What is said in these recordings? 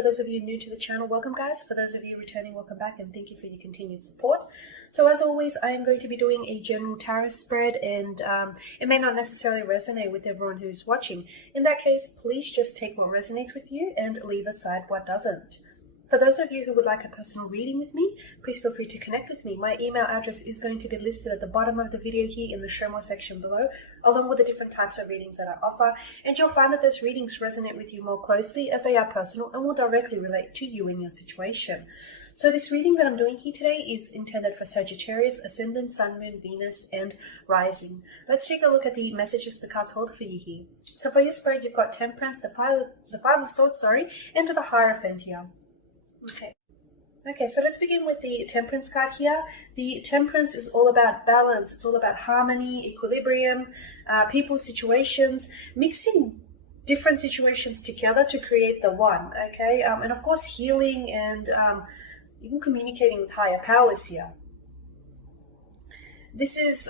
For those of you new to the channel, welcome guys. For those of you returning, welcome back, and thank you for your continued support. So as always, I am going to be doing a general tarot spread, and it may not necessarily resonate with everyone who's watching. In that case, please just take what resonates with you and leave aside what doesn't. For those of you who would like a personal reading with me, please feel free to connect with me. My email address is going to be listed at the bottom of the video here in the show more section below, along with the different types of readings that I offer. And you'll find that those readings resonate with you more closely as they are personal and will directly relate to you and your situation. So this reading that I'm doing here today is intended for Sagittarius, Ascendant, Sun, Moon, Venus, and Rising. Let's take a look at the messages the cards hold for you here. So for your spread, you've got Temperance, the Five of Swords, and the Hierophant here. Okay, so let's begin with the Temperance card here. The Temperance is all about balance. It's all about harmony, equilibrium, people, situations, mixing different situations together to create the one, okay? And of course, healing and even communicating with higher powers here. This is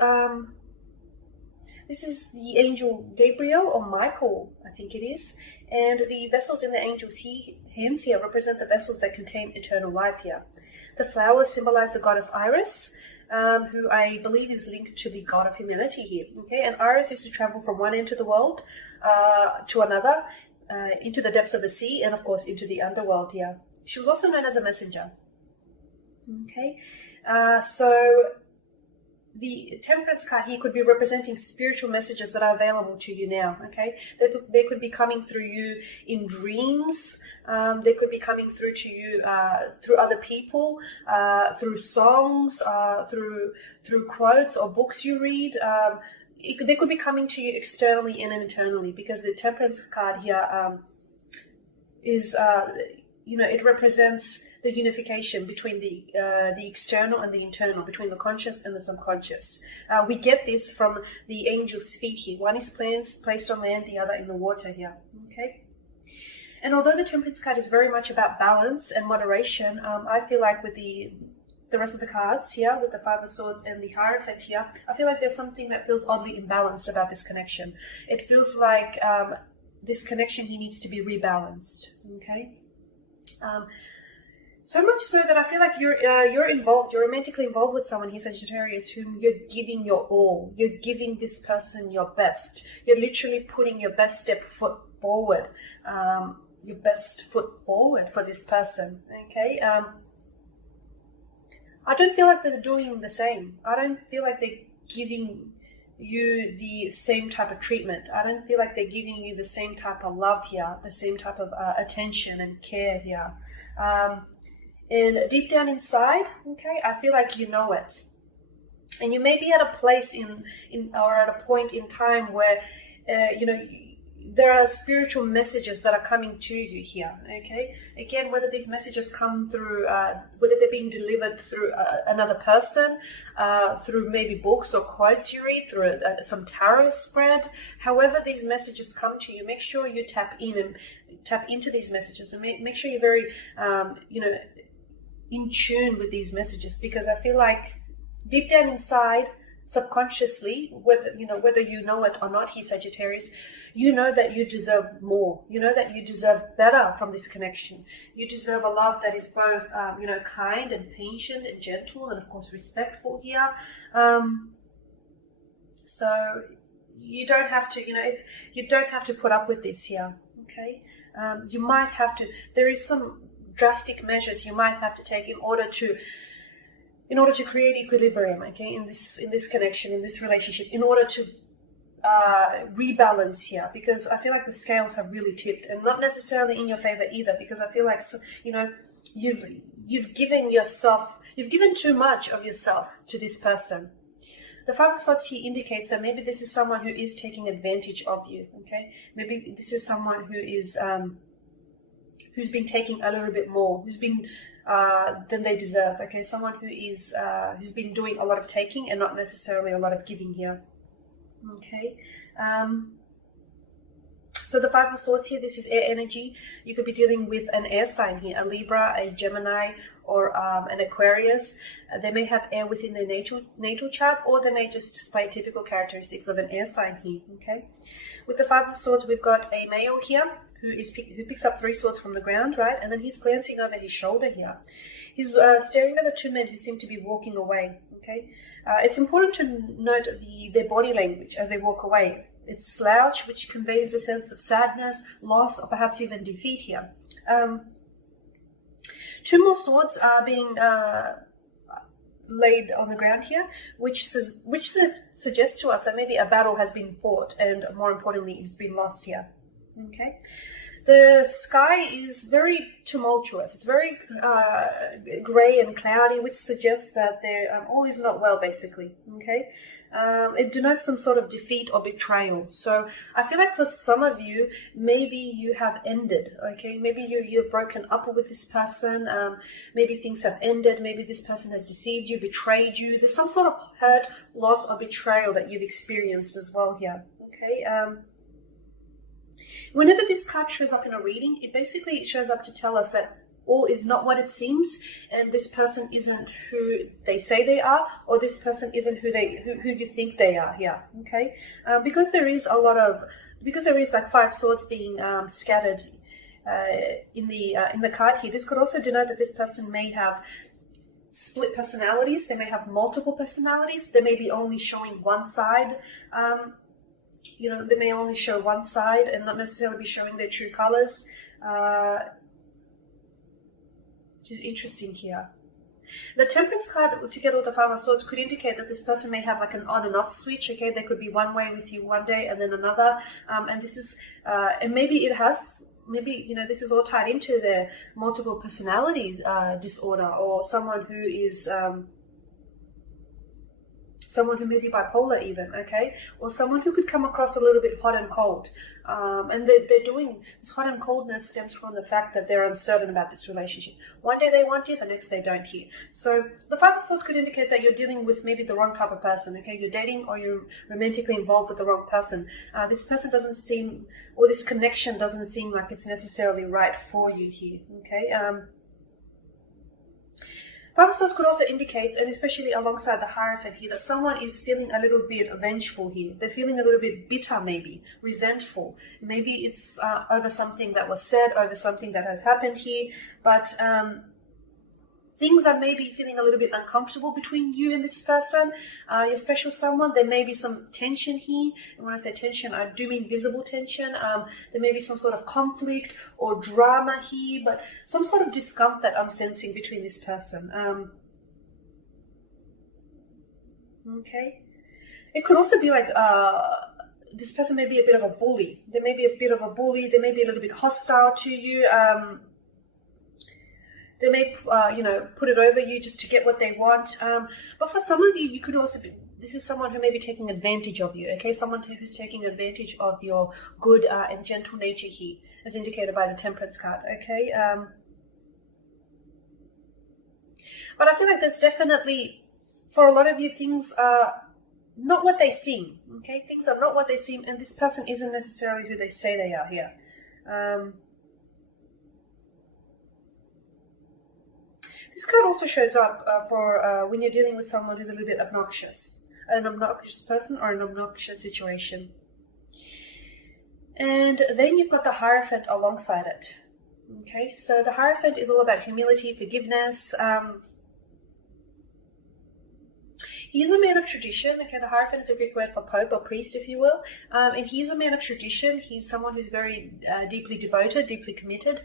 the angel Gabriel, or Michael, I think it is. And the vessels in the angel's hands here represent the vessels that contain eternal life here. The flowers symbolize the goddess Iris, who I believe is linked to the god of humanity here. Okay, and Iris used to travel from one end of the world to another, into the depths of the sea, and of course into the underworld here. She was also known as a messenger. Okay, so the Temperance card here could be representing spiritual messages that are available to you now, okay? They could be coming through you in dreams. They could be coming through to you through other people, through songs, through quotes or books you read. They could be coming to you externally and internally, because the Temperance card here is, it represents the unification between the external and the internal, between the conscious and the subconscious. We get this from the angel's feet here. One is placed on land, the other in the water here. Okay. And although the Temperance card is very much about balance and moderation, I feel like with the rest of the cards here, with the Five of Swords and the Hierophant here, I feel like there's something that feels oddly imbalanced about this connection. It feels like this connection here needs to be rebalanced. Okay. So much so that I feel like you're involved, you're romantically involved with someone here, Sagittarius, whom you're giving your all. You're giving this person your best. You're literally putting your best foot forward for this person, okay? I don't feel like they're doing the same. I don't feel like they're giving you the same type of treatment. I don't feel like they're giving you the same type of love here, the same type of attention and care here. And deep down inside, okay, I feel like you know it. And you may be at a place or at a point in time where, there are spiritual messages that are coming to you here, okay? Again, whether these messages come through, whether they're being delivered through another person, through maybe books or quotes you read, through some tarot spread, however these messages come to you, make sure you tap into these messages, and make sure you're very, in tune with these messages, because I feel like deep down inside, subconsciously, whether you know it or not here, Sagittarius, you know that you deserve more. You know that you deserve better from this connection. You deserve a love that is both, kind and patient and gentle, and of course respectful here. So you don't have to, you don't have to put up with this here. Okay, you might have to. There is some drastic measures you might have to take in order to create equilibrium, okay, in this connection, in this relationship, in order to rebalance here, because I feel like the scales have really tipped, and not necessarily in your favor either, because I feel like, you've given too much of yourself to this person. The Five of Swords here indicates that maybe this is someone who is taking advantage of you, okay? Maybe this is someone who is who's been taking a little bit more, who's been than they deserve, okay? Someone who is who's been doing a lot of taking and not necessarily a lot of giving here, okay? So the Five of Swords here, this is air energy. You could be dealing with an air sign here, a Libra, a Gemini, or an Aquarius. They may have air within their natal chart, or they may just display typical characteristics of an air sign here, okay? With the Five of Swords, we've got a male here who picks up 3 swords from the ground, right? And then he's glancing over his shoulder here. He's staring at the 2 men who seem to be walking away, okay? It's important to note their body language as they walk away. It's slouch, which conveys a sense of sadness, loss, or perhaps even defeat here. 2 more swords are being laid on the ground here, which suggests to us that maybe a battle has been fought, and more importantly, it's been lost here. Okay, the sky is very tumultuous. It's very grey and cloudy, which suggests that all is not well, basically. Okay, it denotes some sort of defeat or betrayal. So I feel like for some of you, maybe you have ended. Okay, maybe you've broken up with this person. Maybe things have ended. Maybe this person has deceived you, betrayed you. There's some sort of hurt, loss, or betrayal that you've experienced as well here. Okay. Whenever this card shows up in a reading, it basically shows up to tell us that all is not what it seems, and this person isn't who they say they are, or this person isn't who you think they are here. Okay, because there is like 5 swords being scattered in the card here. This could also denote that this person may have split personalities. They may have multiple personalities. They may be only showing one side. They may only show one side and not necessarily be showing their true colors. Which is interesting here. The Temperance card, together with the 5 of Swords, could indicate that this person may have like an on and off switch. Okay, they could be one way with you one day and then another. And this is, and maybe this is all tied into their multiple personality disorder, or someone who is someone who may be bipolar even, okay? Or someone who could come across a little bit hot and cold. And they're doing this hot and coldness stems from the fact that they're uncertain about this relationship. One day they want you, the next they don't here. So the 5 of Swords could indicate that you're dealing with maybe the wrong type of person, okay? You're dating or you're romantically involved with the wrong person. This person doesn't seem, or this connection doesn't seem like it's necessarily right for you here, okay? 5 of Swords could also indicate, and especially alongside the Hierophant here, that someone is feeling a little bit vengeful here. They're feeling a little bit bitter, maybe, resentful. Maybe it's over something that was said, over something that has happened here, but things are maybe feeling a little bit uncomfortable between you and this person, your special someone. There may be some tension here. And when I say tension, I do mean visible tension. There may be some sort of conflict or drama here, but some sort of discomfort I'm sensing between this person. Okay. It could also be like this person may be a bit of a bully. They may be a bit of a bully. They may be a little bit hostile to you. They may, put it over you just to get what they want. But for some of you, you could also be, this is someone who may be taking advantage of you, okay? Someone who's taking advantage of your good and gentle nature here, as indicated by the Temperance card, okay? But I feel like there's definitely, for a lot of you, things are not what they seem, okay? Things are not what they seem, and this person isn't necessarily who they say they are here. This card also shows up for when you're dealing with someone who's a little bit obnoxious, an obnoxious person or an obnoxious situation. And then you've got the Hierophant alongside it. Okay, so the Hierophant is all about humility, forgiveness. He's a man of tradition. Okay, the Hierophant is a Greek word for pope or priest, if you will. And he's a man of tradition. He's someone who's very deeply devoted, deeply committed.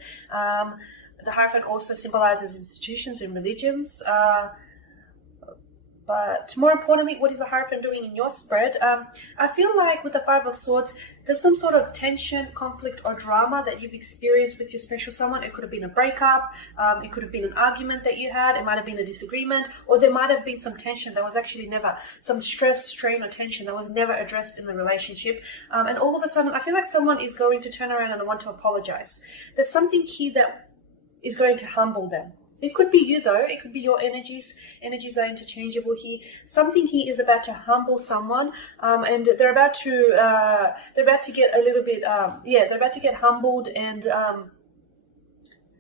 The Hierophant also symbolizes institutions and religions. But more importantly, what is the Hierophant doing in your spread? I feel like with the 5 of Swords, there's some sort of tension, conflict, or drama that you've experienced with your special someone. It could have been a breakup. It could have been an argument that you had. It might have been a disagreement. Or there might have been some tension that was actually never, some stress, strain, or tension that was never addressed in the relationship. And all of a sudden, I feel like someone is going to turn around and want to apologize. There's something here that is going to humble them. It could be you though, it could be your energies. Energies are interchangeable here. Something here is about to humble someone, and they're about to get a little bit, they're about to get humbled, and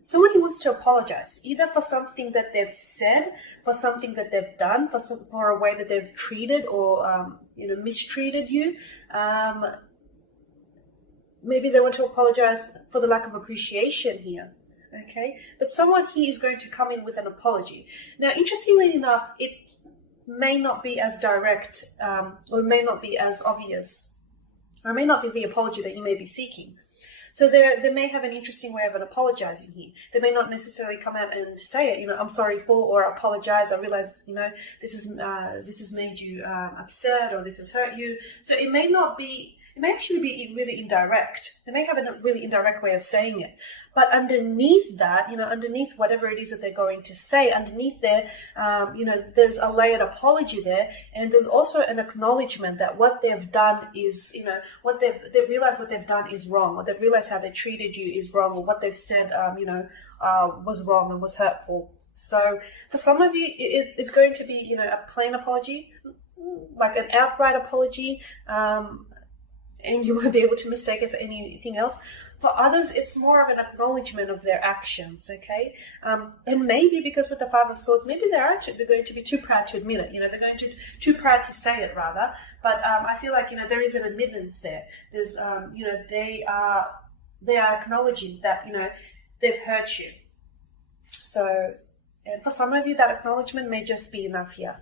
someone who wants to apologize, either for something that they've said, for something that they've done, for a way that they've treated or mistreated you. maybe they want to apologize for the lack of appreciation here. Okay, but someone here is going to come in with an apology. Now, interestingly enough, it may not be as direct, or may not be as obvious, or may not be the apology that you may be seeking. So they may have an interesting way of apologizing here. They may not necessarily come out and say it, I'm sorry for, or apologize. I realize, this has made you upset, or this has hurt you. So it may actually be really indirect. They may have a really indirect way of saying it. But underneath that, underneath whatever it is that they're going to say, underneath there, there's a layered apology there. And there's also an acknowledgement that what they've done is, they've realized what they've done is wrong, or they've realized how they treated you is wrong, or what they've said, was wrong and was hurtful. So for some of you, it's going to be, a plain apology, like an outright apology, and you won't be able to mistake it for anything else. For others, it's more of an acknowledgement of their actions, okay? And maybe because with the Five of Swords, maybe they're going to be too proud to admit it. They're going to too proud to say it, rather. But I feel like, there is an admittance there. There's, they are acknowledging that, they've hurt you. So, and for some of you, that acknowledgement may just be enough here.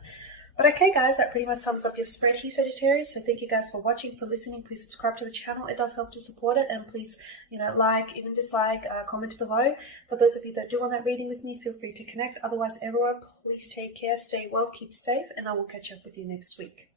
But okay, guys, that pretty much sums up your spread here, Sagittarius. So thank you guys for watching, for listening. Please subscribe to the channel. It does help to support it. And please, like, even dislike, comment below. For those of you that do want that reading with me, feel free to connect. Otherwise, everyone, please take care, stay well, keep safe, and I will catch up with you next week.